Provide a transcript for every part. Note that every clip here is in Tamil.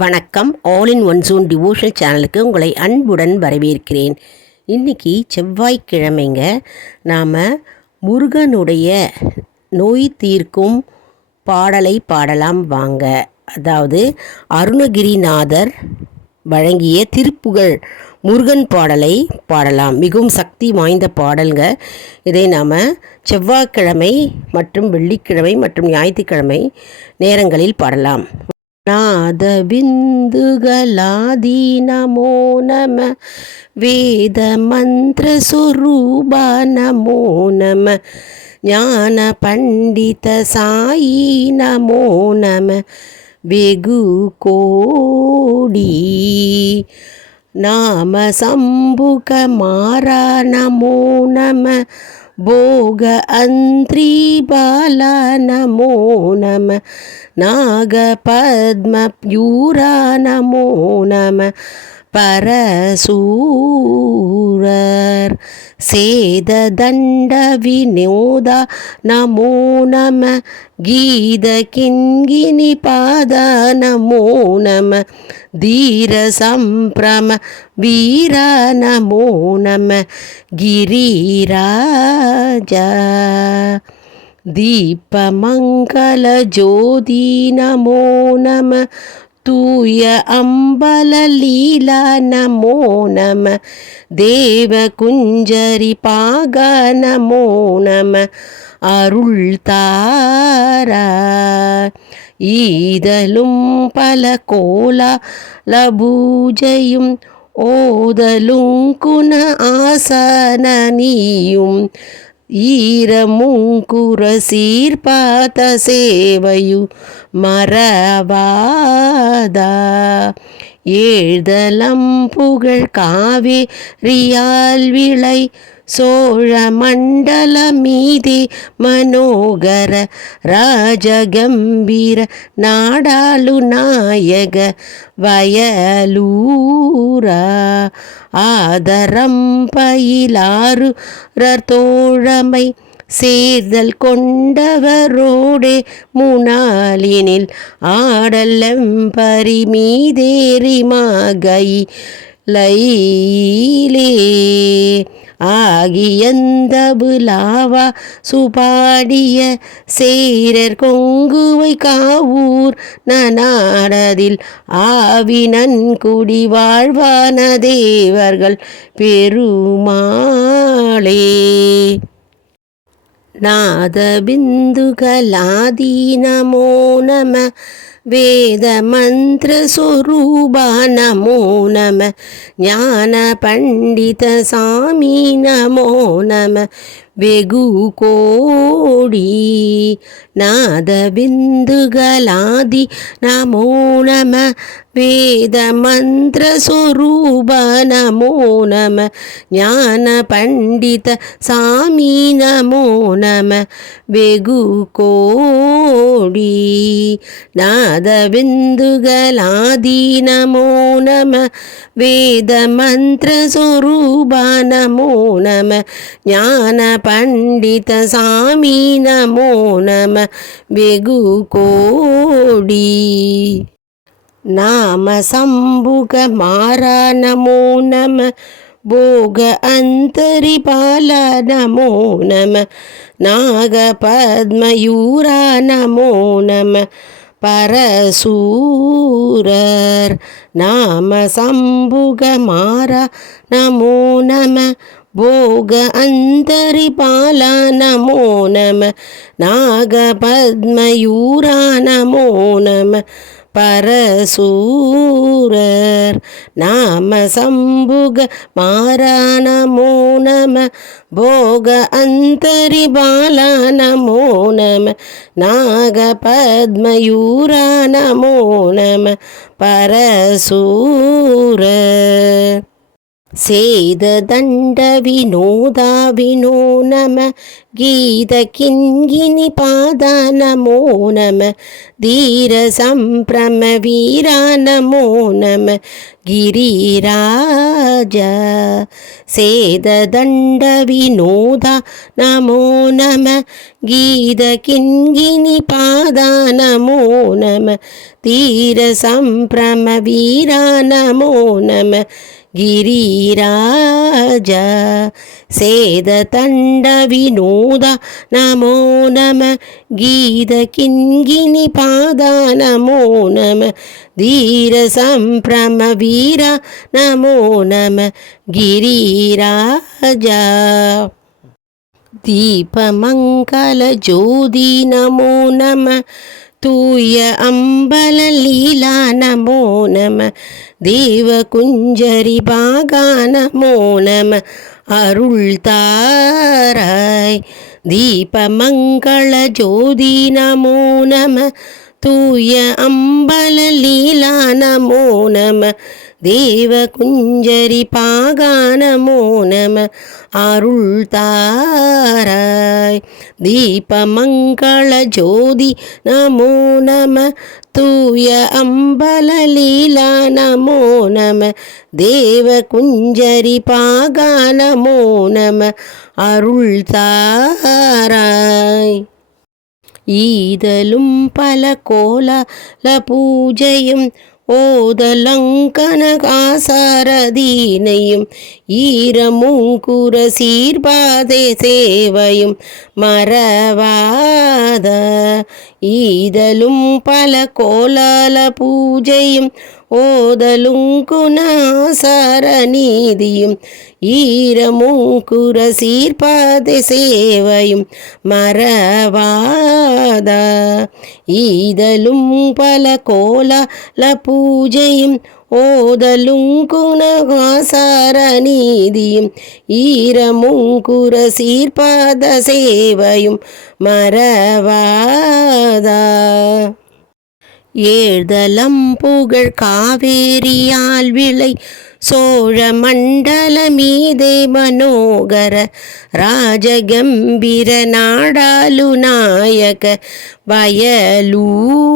வணக்கம். All in one June devotional சேனலுக்கு உங்களை அன்புடன் வரவேற்கிறேன். இன்னைக்கு செவ்வாய்க்கிழமைங்க. நாம் முருகனுடைய நோய் தீர்க்கும் பாடலை பாடலாம் வாங்க. அதாவது அருணகிரிநாதர் வழங்கிய திருப்புகழ் முருகன் பாடலை பாடலாம். மிகவும் சக்தி வாய்ந்த பாடல்ங்க. இதை நாம் செவ்வாய்க்கிழமை மற்றும் வெள்ளிக்கிழமை மற்றும் ஞாயிற்றுக்கிழமை நேரங்களில் பாடலாம். நாத பிந்துகலாதி நமோ. நம வேத மந்திர சுரூப நமோ. நம ஞான பண்டித சாயி நமோ. நம வெகு கோடி நாம சம்புக மாறா நமோ நம. ಭೋಗ ಅಂತ್ರಿ ಬಾಲ ನಮೋ ನಮ ನಾಗ ಪದ್ಮ ಪ್ಯೂರ ನಮೋ ನಮ नमो नम नागपद्मप्यूरा नमो नम परसूरर् सेददण्डविनोद नमो नम गीतकिङ्गिनिपाद नमो नम धीरसम्भ्रम वीर नमो नम गिरिराजा दीपमङ्गलज्योति नमो नम தூய அம்பலலீலா நமோ நம. தேவ குஞ்சரி பாக நமோ நம. அருள் தாரா. ஈதலும் பல கோலா லபூஜையும் ஓதலும் குண ஆசன நீயும். ஈரமுங்குற சீர்பாத சேவையு மறவாதா? ஏழ்தலம் புகழ் காவேரியால் விளை சோழமண்டலமீதி மனோகர ராஜகம்பீர நாடாளு நாயக வயலூரா ஆதரம் பயிலாறு தோழமை சேர்தல் கொண்டவரோடே முனாலினில் ஆடல்லம் பரிமீதேறி மாகை லைலே ஆகியந்தபுலாவா சுபாடிய சேரர் கொங்குவை காவூர் நனாடதில் ஆவினன் குடி வாழ்வான தேவர்கள் பெருமாளே. नादबिन्दुकलादी नमो नमः वेदमन्त्रस्वरूपा नमो नमः ज्ञानपण्डितसामी नमो नमः வெகுகோடி நாதபிந்துகலாதி நமோ நம வேத மந்திர சொரூப நமோ நம ஞான பண்டித சாமி நமோ நம வெகு கோடி நாதபிந்துகலாதி நமோ நம வேத மந்திர சொரூப நமோ நம ஞான பண்டித சாமி நமோ நம வெகு கோடி நாம சம்புக மாறா நமோ நம ಭೋಗ ಅಂತರಿ ಪಾಲ ನಮೋ ನಮ ನಾಗ ಪದ್ಮಯೂರ ನಮೋ ನಮ ಪರಸೂರರ್ ನಾಮ ಸಂಭುಗ ಮಾರ ನಮೋ ನಮ భోగ అంతరి పాల నమో నమ నాగ పద్మయూరా నమో నమ பரசூரர் நாம சம்புக மாறானமோ நம போக அந்தரி பாலா நமோ நாக பத்மயூரா நமோ பரசூரர் सेददण्डविनोदा विनो नम गीतकिङ्गिनिपादा पादा नमो नमः धीरसंप्रमवीरा नमो नम गिरिराज सेददण्डविनोदा नमो नम गीतकिङ्गिनिपादा नमो नम धीर संप्रमवीरा नमो नम गिरिराज। सेदतण्डविनोद। नमो नम। गीतकिङ्गिनिपाद नमो नम। धीरसम्भ्रमवीरा। नमो नम। गिरिराज। दीपमङ्गलज्योति। नमो नमः। தூய அம்பல லீலா நமோ நம. தேவ குஞ்சரி பாகா நமோ நம. அருள் தாராய். தீபமங்கள ஜோதி நமோ நம. தூய அம்பல லீலா நமோ நம தேவ குஞ்சரி பாகா நம அருள் தாராய் தீபமங்கள ஜோதி நமோ நம தூய அம்பலலீலா நமோ நம தேவ குஞ்சரி பாகா நமோ நம அருள் தாராய் ஈதலும் பல கோல பூஜையும் ஓதலங்கனகாசாரதீனையும் ஈரமுங்குர சீர்பாதை சேவையும் மறவாத ஈதலும் பல கோலால பூஜையும் ஓதலும் குணாசார நீதியும் ஈரமுங்குர சீர்பாதை சேவையும் மறவாத ஈதலும் பல கோலால பூஜையும் ஓதலும் குணகாசார நீதியும் ஈரமுங்குர சீர்பாத சேவையும் மறவாதா ஏழ்தலம் புகழ் காவேரியால் விளை சோழ மண்டல மீதே மனோகர ராஜகம்பீர நாடாலு நாயக வயலூரா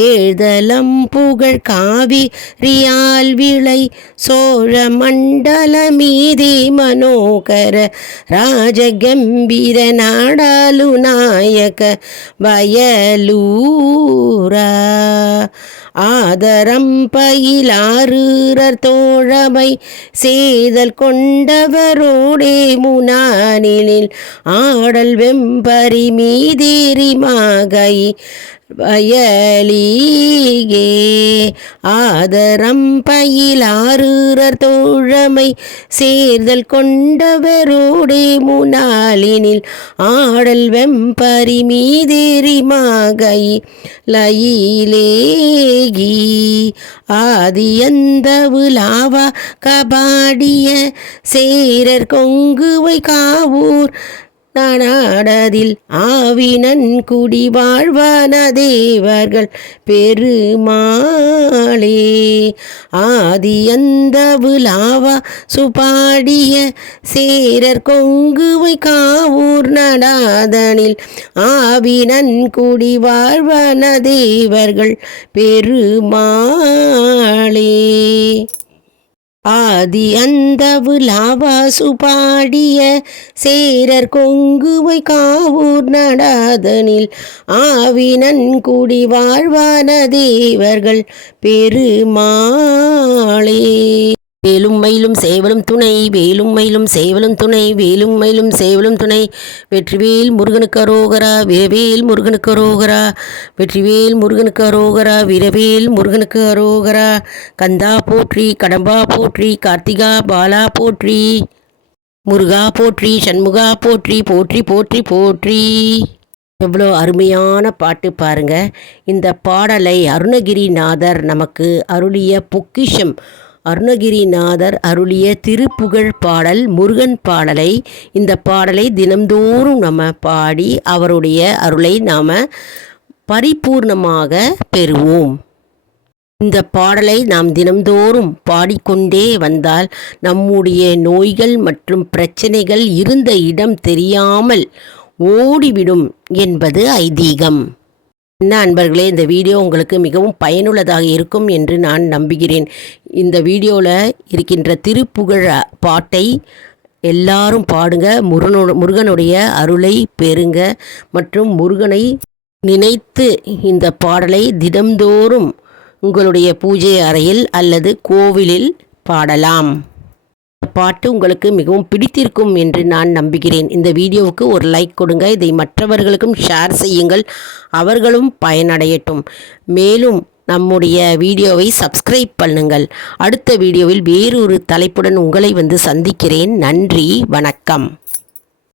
ஏழ்தலம் புகழ் காவி ரியால் விளை சோழ மண்டல மீதே மனோகர ராஜகம்பீர நாடாலு நாயக வயலூரா ஆதரம் பயிலாறுரர் தோழமை செய்தல் கொண்டவரோடே முனானிலில் ஆடல் வெம்பரி மீதேறி மாகை வயலீகே. ஆதரம் பயிலாறுரர் தோழமை சேர்தல் கொண்டவரோடே முனாலினில் ஆடல் வெம்பரி மீதேறி மாகை லயிலேகி. ஆதியந்தவுலாவா கபாடிய சேரர் கொங்குவை காவூர் நாடாடாதில் ஆவினன் குடி வாழ்வன தேவர்கள் பெருமாளே. ஆதியந்த விழாவா சுபாடிய சேரர் கொங்குவை காவூர் நடாதனில் ஆவினன் குடி வாழ்வன தேவர்கள் பெருமாளே. ஆதி அந்தவு லாவாசு பாடிய சேரர் கொங்குவை காவூர் நடாதனில் ஆவினன் குடி வாழ்வான தேவர்கள் பெருமாளே. வேலும் மயிலும் சேவலும் துணை வேலும் மயிலும் சேவலும் துணை வேலும் மயிலும் சேவலும் துணை. வெற்றிவேல் முருகனுக்கு அரோகரா வீரவேல் முருகனுக்கு அரோகரா. வெற்றிவேல் முருகனுக்கு அரோகரா வீரவேல் முருகனுக்கு அரோகரா. கந்தா போற்றி கடம்பா போற்றி கார்த்திகா பாலா போற்றி. முருகா போற்றி சண்முகா போற்றி போற்றி போற்றி போற்றி. எவ்வளோ அருமையான பாட்டு பாருங்க. இந்த பாடலை அருணகிரிநாதர் நமக்கு அருளிய பொக்கிஷம் அருணகிரிநாதர் அருளிய திருப்புகழ் பாடல் முருகன் பாடலை இந்த பாடலை தினம்தோறும் நம்ம பாடி அவருடைய அருளை நாம் பரிபூர்ணமாக பெறுவோம். இந்த பாடலை நாம் தினம்தோறும் பாடிக்கொண்டே வந்தால் நம்முடைய நோய்கள் மற்றும் பிரச்சனைகள் இருந்த இடம் தெரியாமல் ஓடிவிடும் என்பது ஐதீகம். என்ன அன்பர்களே இந்த வீடியோ உங்களுக்கு மிகவும் பயனுள்ளதாக இருக்கும் என்று நான் நம்புகிறேன். இந்த வீடியோவில் இருக்கின்ற திருப்புகழ பாட்டை எல்லாரும் பாடுங்க. முருகனோ முருகனுடைய அருளை பெறுங்க. மற்றும் முருகனை நினைத்து இந்த பாடலை தினம்தோறும் உங்களுடைய பூஜை அறையில் அல்லது கோவிலில் பாடலாம். பாட்டு உங்களுக்கு மிகவும் பிடித்திருக்கும் என்று நான் நம்புகிறேன். இந்த வீடியோவுக்கு ஒரு லைக் கொடுங்க. இதை மற்றவர்களுக்கும் ஷேர் செய்யுங்கள். அவர்களும் பயனடையட்டும். மேலும் நம்முடைய வீடியோவை சப்ஸ்கிரைப் பண்ணுங்கள். அடுத்த வீடியோவில் வேறொரு தலைப்புடன் உங்களை வந்து சந்திக்கிறேன். நன்றி வணக்கம்.